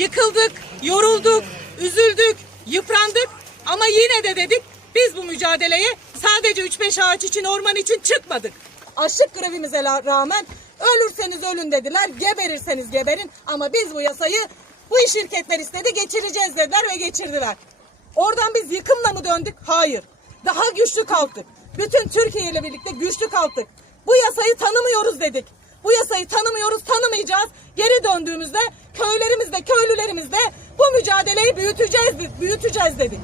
Yıkıldık, yorulduk, üzüldük, yıprandık ama yine de dedik biz bu mücadeleye sadece 3-5 ağaç için, orman için çıkmadık. Açlık grevimize rağmen ölürseniz ölün dediler, geberirseniz geberin ama biz bu yasayı bu iş şirketler istedi geçireceğiz dediler ve geçirdiler. Oradan biz yıkımla mı döndük? Hayır. Daha güçlü kalktık. Bütün Türkiye ile birlikte güçlü kalktık. Bu yasayı tanımıyoruz dedik. Bu yasayı tanımıyoruz, tanımayacağız. Geri döndüğümüzde köylerimizde, köylülerimizde bu mücadeleyi büyüteceğiz, büyüteceğiz dedik.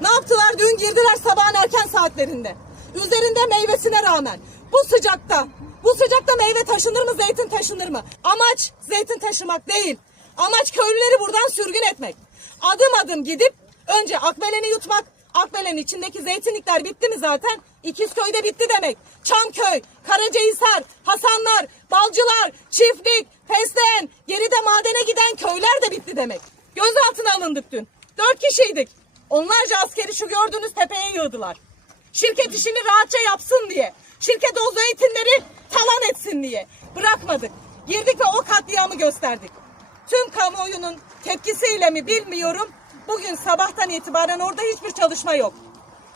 Ne yaptılar? Dün girdiler sabahın erken saatlerinde. Üzerinde meyvesine rağmen. Bu sıcakta, bu sıcakta meyve taşınır mı, zeytin taşınır mı? Amaç zeytin taşımak değil. Amaç köylüleri buradan sürgün etmek. Adım adım gidip önce Akbelen'i yutmak, Akbelen içindeki zeytinlikler bitti mi zaten? İkizköy'de bitti demek. Çamköy, Karacahisar, Hasanlar, Balcılar, Çiftlik, Fesleğen, geride madene giden köyler de bitti demek. Gözaltına alındık dün. Dört kişiydik. Onlarca askeri şu gördüğünüz tepeye yığdılar. Şirket işini rahatça yapsın diye. Şirket o zeytinleri talan etsin diye. Bırakmadık. Girdik ve o katliamı gösterdik. Tüm kamuoyunun tepkisiyle mi bilmiyorum. Bugün sabahtan itibaren orada hiçbir çalışma yok.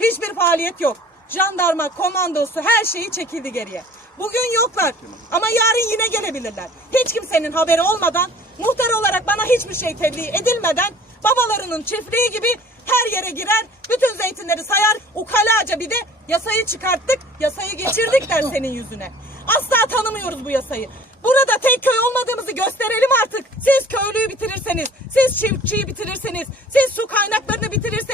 Hiçbir faaliyet yok. Jandarma, komandosu her şeyi çekildi geriye. Bugün yoklar ama yarın yine gelebilirler. Hiç kimsenin haberi olmadan, muhtar olarak bana hiçbir şey tebliğ edilmeden babalarının çiftliği gibi her yere girer, bütün zeytinleri sayar, ukalaca bir de yasayı çıkarttık, yasayı geçirdik der senin yüzüne. Asla tanımıyoruz bu yasayı. Burada tek köy olmadığımızı gösterelim artık. Siz köylüyü bitirirseniz, siz çiftçiyi bitirirseniz, siz su kaynaklarını bitirirseniz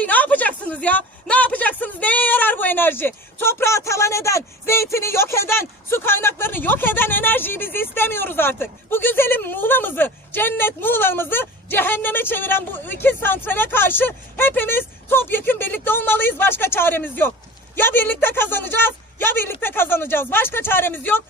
enerjiyi ne yapacaksınız ya? Ne yapacaksınız? Neye yarar bu enerji? Toprağı talan eden, zeytini yok eden, su kaynaklarını yok eden enerjiyi biz istemiyoruz artık. Bu güzelim Muğla'mızı, cennet Muğla'mızı cehenneme çeviren bu iki santrale karşı hepimiz topyekun birlikte olmalıyız. Başka çaremiz yok. Ya birlikte kazanacağız ya birlikte kazanacağız. Başka çaremiz yok.